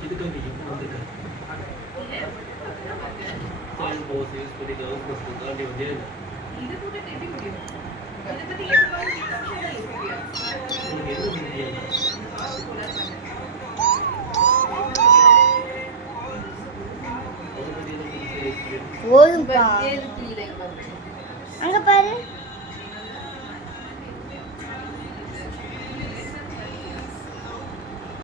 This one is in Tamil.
இதுக்கு இப்போ வந்திருக்காரு சால்ட் போஸ் யூஸ் பண்ணி கேர்ள்ஸ் பஸ்க்கு தாண்டி வந்து இது கூட எப்படி முடியும் இத பத்தி ஏதாவது உங்களுக்கு என்ன முடியும் போதும்பா